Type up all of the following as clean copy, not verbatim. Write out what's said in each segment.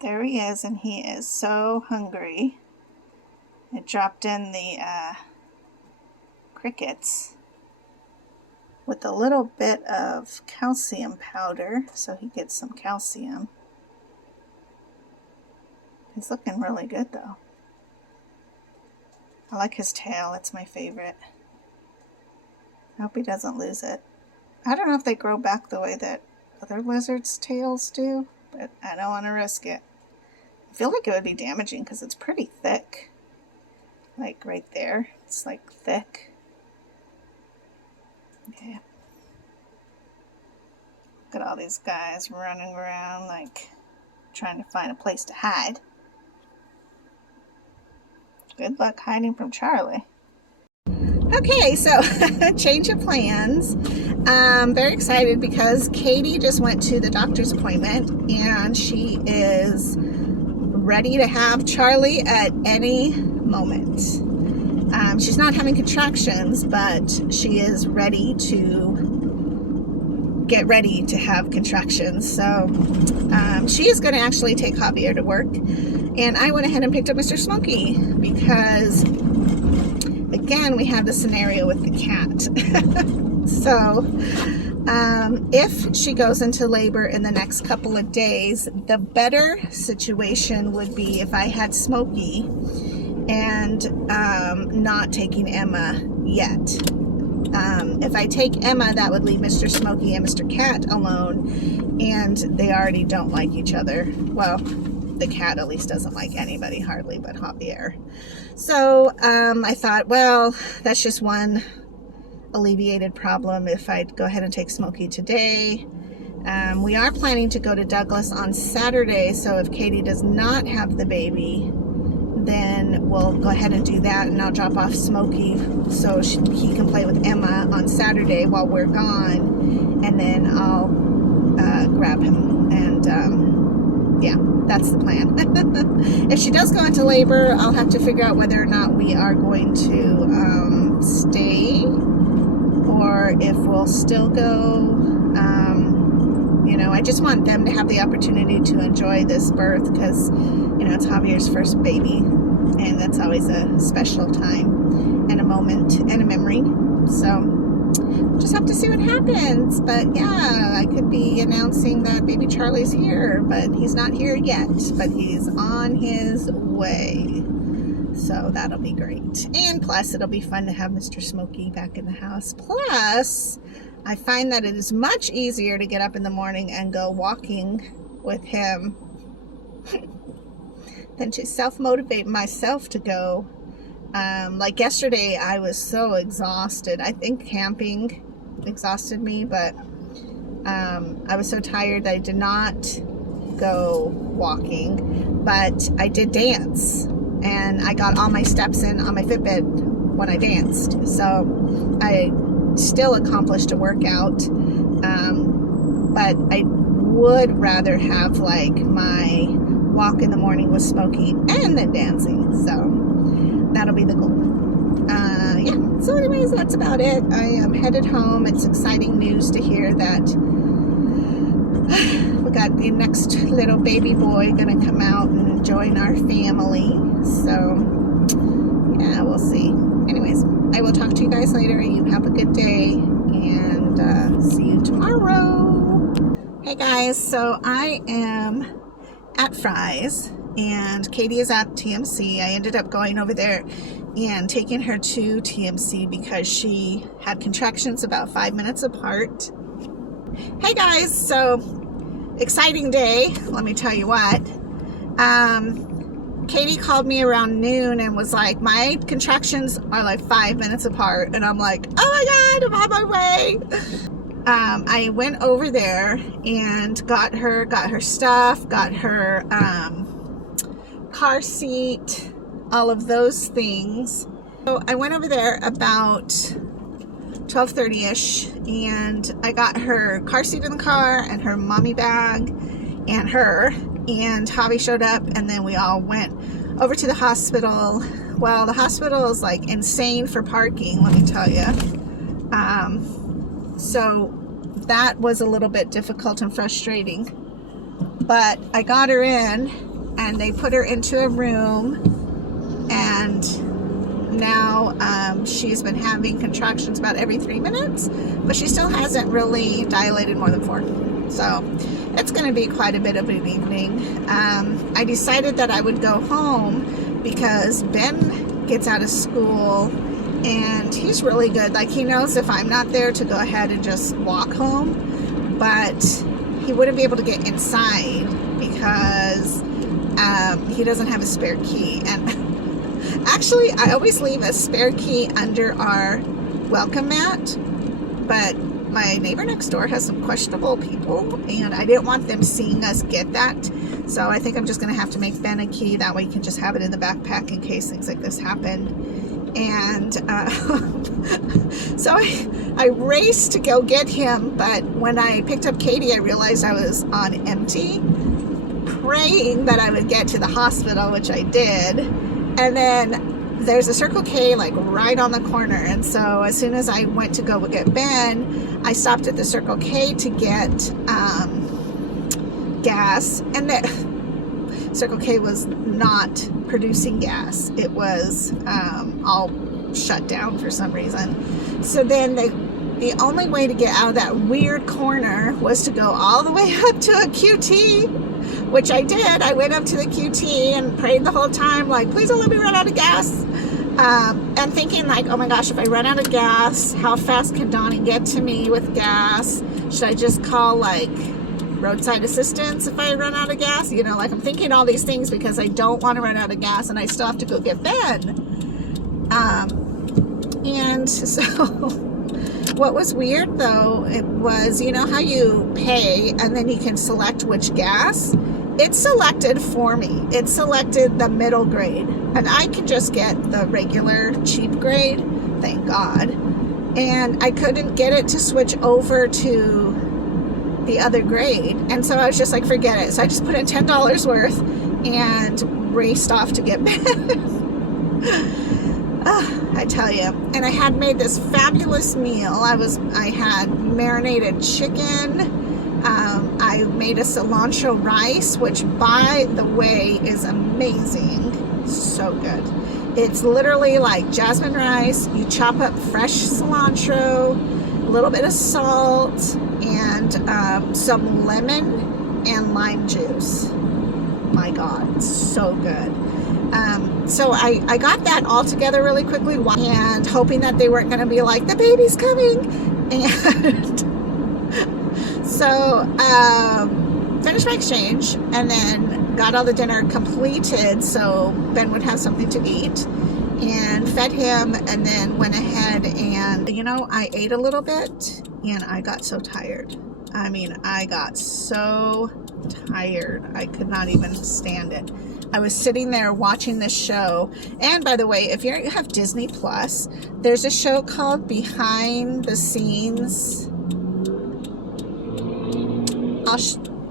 There he is, and he is so hungry. I dropped in the crickets with a little bit of calcium powder so he gets some calcium. He's looking really good though. I like his tail, it's my favorite. I hope he doesn't lose it. I don't know if they grow back the way that other lizards' tails do, but I don't want to risk it. I feel like it would be damaging because it's pretty thick. Like right there, it's like thick. Yeah. Look at all these guys running around like trying to find a place to hide. Good luck hiding from Charlie. Okay, so change of plans. I'm very excited because Katie just went to the doctor's appointment and she is ready to have Charlie at any moment. She's not having contractions, but she is ready to get ready to have contractions. So she is going to actually take Javier to work, and I went ahead and picked up Mr. Smokey because again we have the scenario with the cat. So if she goes into labor in the next couple of days, the better situation would be if I had Smokey and not taking Emma yet. If I take Emma, that would leave Mr. Smokey and Mr. Cat alone, and they already don't like each other. Well, the cat at least doesn't like anybody hardly but Javier. So I thought, well, that's just one alleviated problem if I go ahead and take Smokey today. We are planning to go to Douglas on Saturday, so if Katie does not have the baby, then we'll go ahead and do that, and I'll drop off Smokey so he can play with Emma on Saturday while we're gone, and then I'll grab him, and yeah, that's the plan. If she does go into labor, I'll have to figure out whether or not we are going to stay or if we'll still go. You know, I just want them to have the opportunity to enjoy this birth because, you know, it's Javier's first baby, and that's always a special time and a moment and a memory. So just have to see what happens. But yeah, I could be announcing that baby Charlie's here, but he's not here yet, but he's on his way. So that'll be great. And plus it'll be fun to have Mr. Smokey back in the house. Plus I find that it is much easier to get up in the morning and go walking with him than to self-motivate myself to go. Like yesterday, I was so exhausted. I think camping exhausted me, but I was so tired that I did not go walking, but I did dance, and I got all my steps in on my Fitbit when I danced. So I still accomplished a workout, but I would rather have like my walk in the morning with Smokey and then dancing. So that'll be the goal. Yeah, so anyways, that's about it. I am headed home. It's exciting news to hear that we got the next little baby boy gonna come out and join our family. So yeah, we'll see. Anyways, I will talk to you guys later. You have a good day, and see you tomorrow. Hey guys, so I am at Fry's, and Katie is at TMC. I ended up going over there and taking her to TMC because she had contractions about 5 minutes apart. Hey guys, so exciting day, let me tell you what. Katie called me around noon and was like, my contractions are like 5 minutes apart, and I'm like, oh my god, I'm on my way. I went over there and got her stuff, got her car seat, all of those things. So I went over there about 12:30ish, and I got her car seat in the car and her mommy bag and her, and Javi showed up, and then we all went over to the hospital. Well, the hospital is like insane for parking, let me tell you. So that was a little bit difficult and frustrating. But I got her in, and they put her into a room, and now she's been having contractions about every 3 minutes, but she still hasn't really dilated more than 4. So it's going to be quite a bit of an evening. I decided that I would go home because Ben gets out of school and he's really good. Like, he knows if I'm not there to go ahead and just walk home, but he wouldn't be able to get inside because he doesn't have a spare key. And actually, I always leave a spare key under our welcome mat, but my neighbor next door has some questionable people, and I didn't want them seeing us get that. So I think I'm just going to have to make Ben a key. That way he can just have it in the backpack in case things like this happen. And so I raced to go get him, but when I picked up Katie, I realized I was on empty, praying that I would get to the hospital, which I did. And then there's a Circle K like right on the corner, and so as soon as I went to go get Ben, I stopped at the Circle K to get gas, and the Circle K was not producing gas. It was all shut down for some reason. So then the only way to get out of that weird corner was to go all the way up to a QT, which I did. I went up to the QT and prayed the whole time, like, please don't let me run out of gas. And thinking like, oh my gosh, if I run out of gas, how fast can Donnie get to me with gas? Should I just call like roadside assistance if I run out of gas? You know, like, I'm thinking all these things because I don't want to run out of gas and I still have to go get Ben. And so what was weird though, it was, you know how you pay and then you can select which gas? It selected for me. It selected the middle grade, and I can just get the regular cheap grade, thank God. And I couldn't get it to switch over to the other grade, and so I was just like, forget it. So I just put in $10 worth and raced off to get Ben. I tell you. And I had made this fabulous meal. I had marinated chicken. I made a cilantro rice, which, by the way, is amazing. So good. It's literally like jasmine rice. You chop up fresh cilantro, a little bit of salt, and some lemon and lime juice. My God, so good. So I got that all together really quickly, and hoping that they weren't going to be like, the baby's coming. And so finished my exchange, and then got all the dinner completed so Ben would have something to eat, and fed him, and then went ahead and, you know, I ate a little bit, and I got so tired. I mean, I got so tired. I could not even stand it. I was sitting there watching this show. And by the way, if you have Disney Plus, there's a show called Behind the Scenes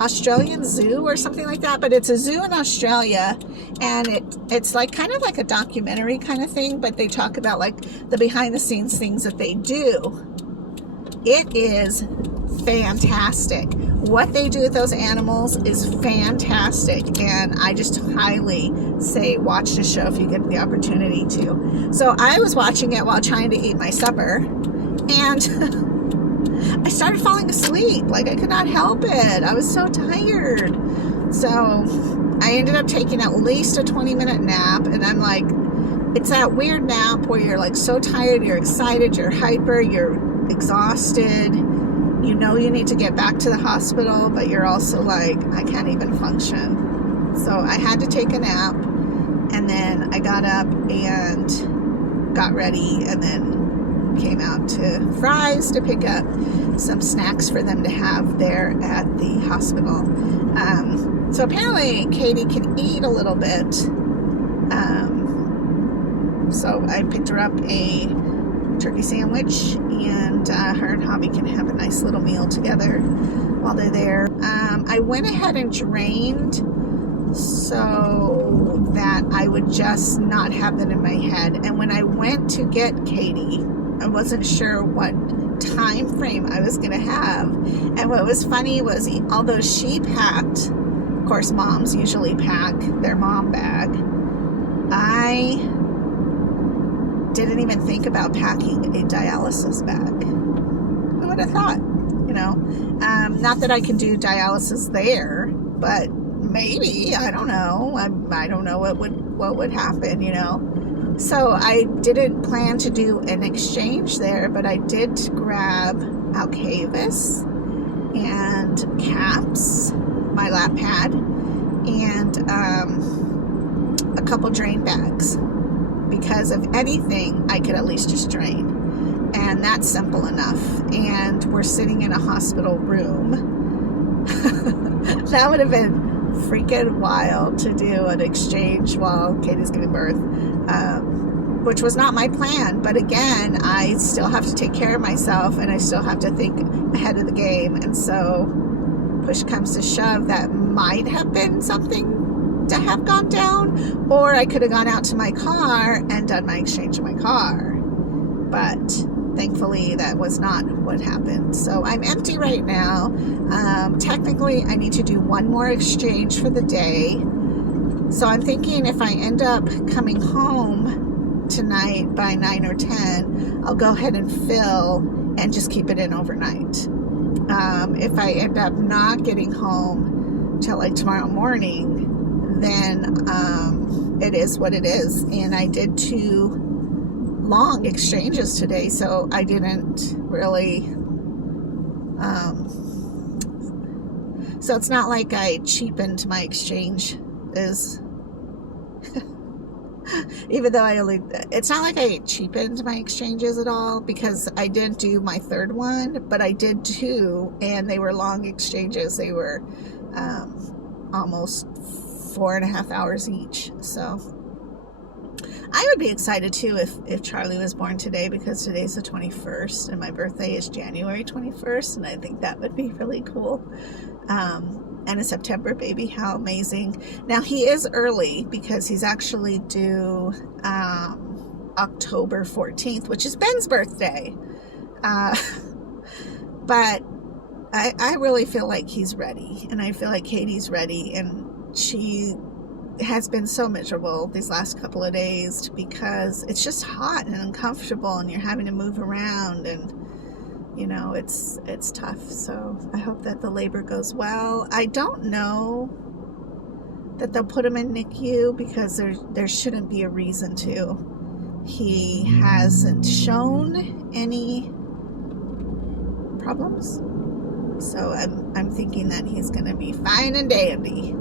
Australian Zoo or something like that, but it's a zoo in Australia, and it's like kind of like a documentary kind of thing, but they talk about like the behind the scenes things that they do. It is fantastic. What they do with those animals is fantastic, and I just highly say watch the show if you get the opportunity to. So I was watching it while trying to eat my supper, and I started falling asleep. Like, I could not help it. I was so tired. So I ended up taking at least a 20-minute nap, and I'm like, it's that weird nap where you're like so tired, you're excited, you're hyper, you're exhausted. You know you need to get back to the hospital, but you're also like, I can't even function. So I had to take a nap, and then I got up and got ready, and then came out to Fry's to pick up some snacks for them to have there at the hospital. So apparently Katie can eat a little bit. So I picked her up a turkey sandwich, and her and Hobby can have a nice little meal together while they're there. I went ahead and drained so that I would just not have them in my head. And when I went to get Katie, I wasn't sure what time frame I was going to have. And what was funny was, although she packed Of course, moms usually pack their mom bag. I didn't even think about packing a dialysis bag. Who would have thought? Not that I can do dialysis there, but maybe, I don't know. I don't know what would happen, So I didn't plan to do an exchange there, but I did grab Alcavis and caps, my lap pad, and a couple drain bags, because if anything, I could at least just drain. And that's simple enough. And we're sitting in a hospital room. That would have been freaking wild to do an exchange while Katie's giving birth, which was not my plan. But again, I still have to take care of myself, and I still have to think ahead of the game. And so push comes to shove, that might have been something to have gone down, or I could have gone out to my car and done my exchange in my car. But thankfully, that was not what happened. So I'm empty right now. Technically, I need to do one more exchange for the day. So I'm thinking if I end up coming home tonight by 9 or 10, I'll go ahead and fill and just keep it in overnight. If I end up not getting home till like tomorrow morning, then it is what it is. And I did 2 long exchanges today, so I didn't really so it's not like I cheapened my exchange, even though it's not like I cheapened my exchanges at all, because I didn't do my 3rd one, but I did 2, and they were long exchanges. They were almost 4.5 hours each. So I would be excited too if Charlie was born today, because today's the 21st and my birthday is January 21st, and I think that would be really cool. And a September baby, how amazing. Now he is early because he's actually due October 14th, which is Ben's birthday. But I really feel like he's ready, and I feel like Katie's ready, and she has been so miserable these last couple of days because it's just hot and uncomfortable, and you're having to move around, and it's tough. So I hope that the labor goes well. I don't know that they'll put him in NICU, because there shouldn't be a reason to. He hasn't shown any problems, so I'm thinking that he's gonna be fine and dandy.